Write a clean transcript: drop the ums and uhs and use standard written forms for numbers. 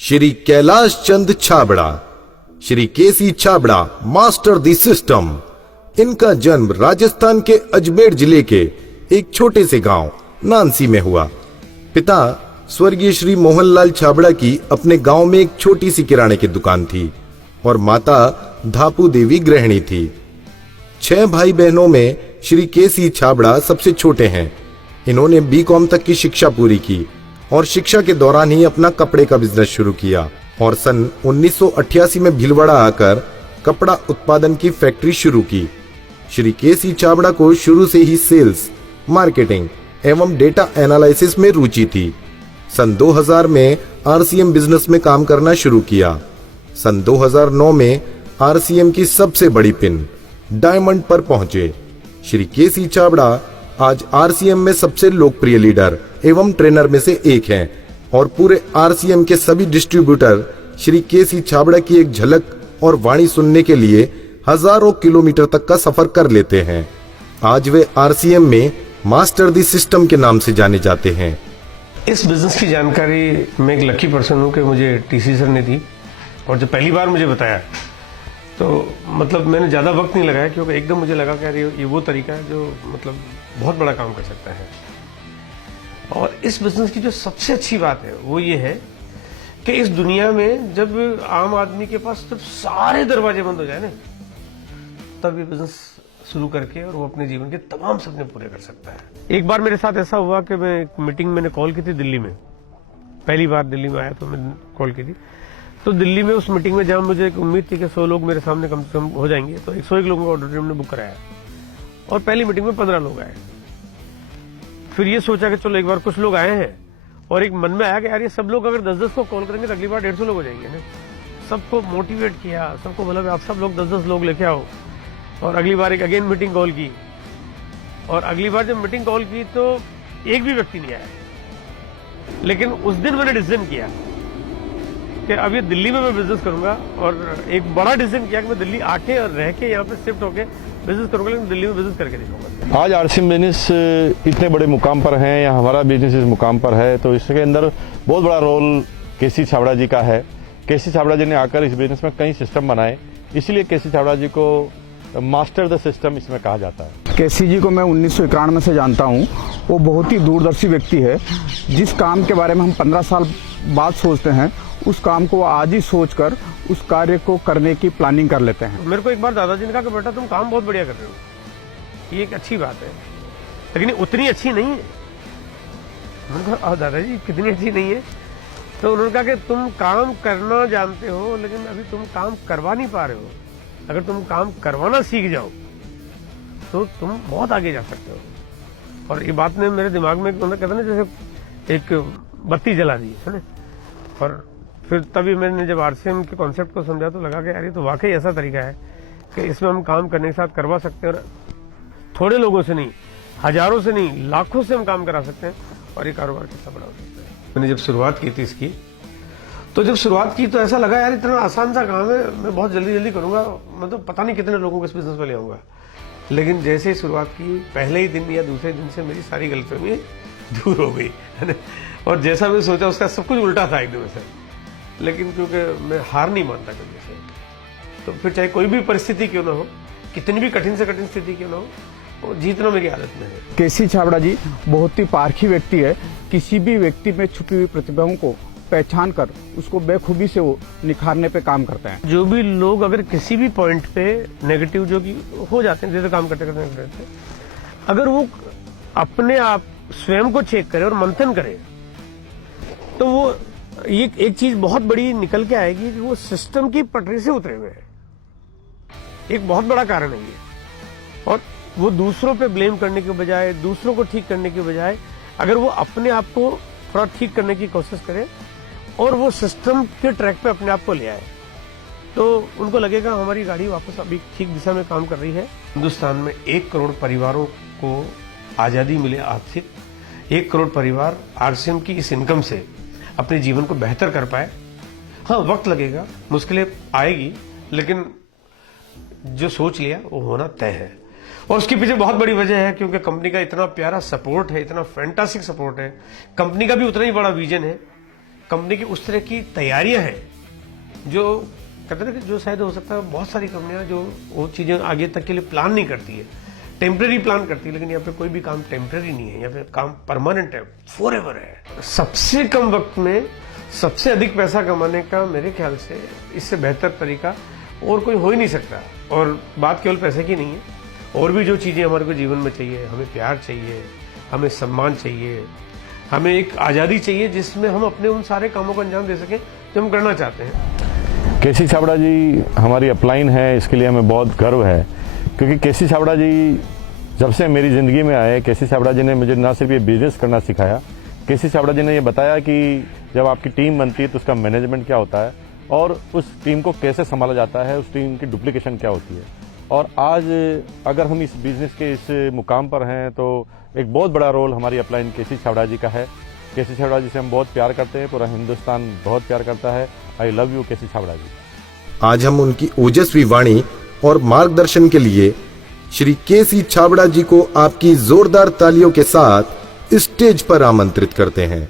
Shri Kailash Chand Chhabra, Shri KC Chhabra master the system. इनका जन्म राजस्थान के अजमेर जिले के एक छोटे से गांव नानसी में हुआ। पिता स्वर्गीय श्री मोहनलाल छाबड़ा की अपने गांव में एक छोटी सी किराने की दुकान थी और माता धापू देवी गृहिणी थी। 6 भाई बहनों में श्री केसी छाबड़ा सबसे छोटे हैं। इन्होंने बीकॉम तक की शिक्षा पूरी की और शिक्षा के दौरान ही अपना कपड़े का बिजनेस शुरू किया और सन 1988 में भीलवाड़ा आकर कपड़ा उत्पादन की फैक्ट्री शुरू की। श्री केसी छाबड़ा को शुरू से ही सेल्स, मार्केटिंग एवं डेटा एनालिसिस में रुचि थी। सन 2000 में आरसीएम बिजनेस में काम करना शुरू किया। सन 2009 में आरसीएम की सबसे बड़ी पिन डायमंड पर पहुंचे। श्री केसी छाबड़ा आज आरसीएम में सबसे लोकप्रिय लीडर एवं ट्रेनर में से एक हैं और पूरे आरसीएम के सभी डिस्ट्रीब्यूटर श्री केसी छाबड़ा की एक झलक और वाणी सुनने के लिए हजारों किलोमीटर तक का सफर कर लेते हैं। आज वे आरसीएम में मास्टर द सिस्टम के नाम से जाने जाते हैं। इस बिजनेस की जानकारी मैं एक लकी पर्सन हूँ कि मुझे टीसी सर ने दी और जब पहली बार मुझे बताया तो मतलब मैंने ज़्यादा वक्त नहीं लगाया, क्योंकि एकदम मुझे लगा कि ये वो तरीका है जो मतलब बहुत बड़ा काम कर सकता है। और इस बिजनेस की जो सबसे अच्छी बात है वो ये है कि इस दुनिया में जब आम आदमी के पास जब सारे दरवाजे बंद हो जाए ना, तब ये बिजनेस शुरू करके और वो अपने जीवन के तमाम सपने पूरे कर सकता है। एक बार मेरे साथ ऐसा हुआ कि मैं एक मीटिंग मैंने कॉल की थी दिल्ली में, पहली बार दिल्ली में आया तो मैंने कॉल की थी। तो दिल्ली में उस मीटिंग में जहाँ मुझे एक उम्मीद थी कि 100 लोग मेरे सामने कम से कम हो जाएंगे, तो 101 लोगों का ऑडिटोरियम ने बुक कराया और पहली मीटिंग में 15 लोग आए। फिर ये सोचा कि चलो एक बार कुछ लोग आए हैं और एक मन में आया कि यार ये सब लोग अगर 10-10 को कॉल करेंगे तो अगली बार 150 लोग हो जाएंगे ना। सबको मोटिवेट किया, सबको बोला आप सब लोग 10-10 लोग लेके आओ और अगली बार एक अगेन मीटिंग कॉल की और अगली बार जब मीटिंग कॉल की तो एक भी व्यक्ति नहीं आया। लेकिन उस दिन मैंने डिसीजन किया कि अब ये दिल्ली में मैं बिजनेस करूंगा और एक बड़ा डिसीजन किया कि मैं दिल्ली आके और रह के यहाँ पे शिफ्ट होके बिजनेस करूंगा, लेकिन दिल्ली में बिजनेस करके दिखाऊंगा। आज आरसीएम बिजनेस इतने बड़े मुकाम पर है या हमारा बिजनेस इस मुकाम पर है तो इसके अंदर बहुत बड़ा रोल केसी छाबड़ा जी का है। केसी छाबड़ा जी ने आकर इस बिजनेस में कई सिस्टम बनाए, इसलिए केसी छाबड़ा जी को मास्टर द सिस्टम इसमें कहा जाता है। केसी जी को मैं 1991 से जानता हूँ। वो बहुत ही दूरदर्शी व्यक्ति है। जिस काम के बारे में हम 15 साल बाद सोचते हैं, उस काम को आज ही सोचकर उस कार्य को करने की प्लानिंग कर लेते हैं। मेरे को एक बार दादाजी ने कहा कि बेटा तुम काम बहुत बढ़िया कर रहे हो, ये एक अच्छी बात है, लेकिन उतनी अच्छी नहीं है। मैंने कहा दादाजी कितनी अच्छी नहीं है? तो उन्होंने कहा कि तुम काम करना जानते हो लेकिन अभी तुम काम करवा नहीं पा रहे हो। अगर तुम काम करवाना सीख जाओ तो तुम बहुत आगे जा सकते हो। और ये बात ने मेरे दिमाग में कहते ना जैसे एक बत्ती जला दी है ना। और फिर तभी मैंने जब आरसीएम के कॉन्सेप्ट को समझा तो लगा कि यार ये तो वाकई ऐसा तरीका है कि इसमें हम काम करने के साथ करवा सकते हैं और थोड़े लोगों से नहीं, हजारों से नहीं, लाखों से हम काम करा सकते हैं और ये कारोबार कितना बड़ा हो सकता है। मैंने जब शुरुआत की थी इसकी, तो जब शुरुआत की तो ऐसा लगा यार इतना आसान सा काम है, मैं बहुत जल्दी जल्दी करूंगा, मतलब पता नहीं कितने लोगों को इस बिजनेस में ले आऊंगा। लेकिन जैसे ही शुरुआत की, पहले ही दिन या दूसरे दिन से मेरी सारी गलतफहमी दूर हो गई है ना। और जैसा मैं सोचा उसका सब कुछ उल्टा था एकदम से। लेकिन क्योंकि मैं हार नहीं मानता कभी से, तो फिर चाहे कोई भी परिस्थिति क्यों ना हो, कितनी भी कठिन से कठिन स्थिति क्यों ना हो, वो जीतना मेरी आदत में है। केसी छाबड़ा जी बहुत ही पारखी व्यक्ति है। किसी भी व्यक्ति में छुपी हुई प्रतिभाओं को पहचान कर उसको बेखूबी से वो निखारने पे काम करते हैं। जो भी लोग अगर किसी भी पॉइंट पे नेगेटिव जो कि हो जाते हैं, जैसे काम करते करते नेगेटिव, अगर वो अपने आप स्वयं को चेक करे और मंथन करे तो वो ये एक चीज बहुत बड़ी निकल के आएगी कि वो सिस्टम की पटरी से उतरे हुए हैं। एक बहुत बड़ा कारण है ये। और वो दूसरों पे ब्लेम करने के बजाय, दूसरों को ठीक करने के बजाय, अगर वो अपने आप को थोड़ा ठीक करने की कोशिश करे और वो सिस्टम के ट्रैक पे अपने आप को ले आए, तो उनको लगेगा हमारी गाड़ी वापस अभी ठीक दिशा में काम कर रही है। हिंदुस्तान में 1 करोड़ परिवारों को आजादी मिले आर्थिक, 1 करोड़ परिवार आरसीएम की इस इनकम से अपने जीवन को बेहतर कर पाए। हाँ, वक्त लगेगा, मुश्किलें आएगी, लेकिन जो सोच लिया वो होना तय है। और उसके पीछे बहुत बड़ी वजह है क्योंकि कंपनी का इतना प्यारा सपोर्ट है, इतना फैंटास्टिक सपोर्ट है। कंपनी का भी उतना ही बड़ा विजन है, कंपनी की उस तरह की तैयारियां हैं जो कहते हैं ना कि जो शायद हो सकता है बहुत सारी कंपनियां जो वो चीजें आगे तक के लिए प्लान नहीं करती है, टेम्पररी प्लान करती है, लेकिन यहाँ पे कोई भी काम टेम्पररी नहीं है, यहाँ पे काम परमानेंट है, फॉरएवर है। सबसे कम वक्त में सबसे अधिक पैसा कमाने का मेरे ख्याल से इससे बेहतर तरीका और कोई हो ही नहीं सकता। और बात केवल पैसे की नहीं है, और भी जो चीजें हमारे को जीवन में चाहिए, हमें प्यार चाहिए, हमें सम्मान चाहिए, हमें एक आजादी चाहिए जिसमें हम अपने उन सारे कामों को अंजाम दे सकें जो हम करना चाहते हैं। केसी छाबड़ा जी हमारी अपलाइन है, इसके लिए हमें बहुत गर्व है, क्योंकि केसी छाबड़ा जी जब से मेरी ज़िंदगी में आए, केसी छाबड़ा जी ने मुझे ना सिर्फ ये बिजनेस करना सिखाया, केसी छाबड़ा जी ने ये बताया कि जब आपकी टीम बनती है तो उसका मैनेजमेंट क्या होता है और उस टीम को कैसे संभाला जाता है, उस टीम की डुप्लीकेशन क्या होती है। और आज अगर हम इस बिजनेस के इस मुकाम पर हैं तो एक बहुत बड़ा रोल हमारी अपलाइन केसी छाबड़ा जी का है। केसी छाबड़ा जी से हम बहुत प्यार करते हैं, पूरा हिंदुस्तान बहुत प्यार करता है। आई लव यू केसी छाबड़ा जी। आज हम उनकी ओजस्वी वाणी और मार्गदर्शन के लिए श्री केसी छाबड़ा जी को आपकी जोरदार तालियों के साथ स्टेज पर आमंत्रित करते हैं।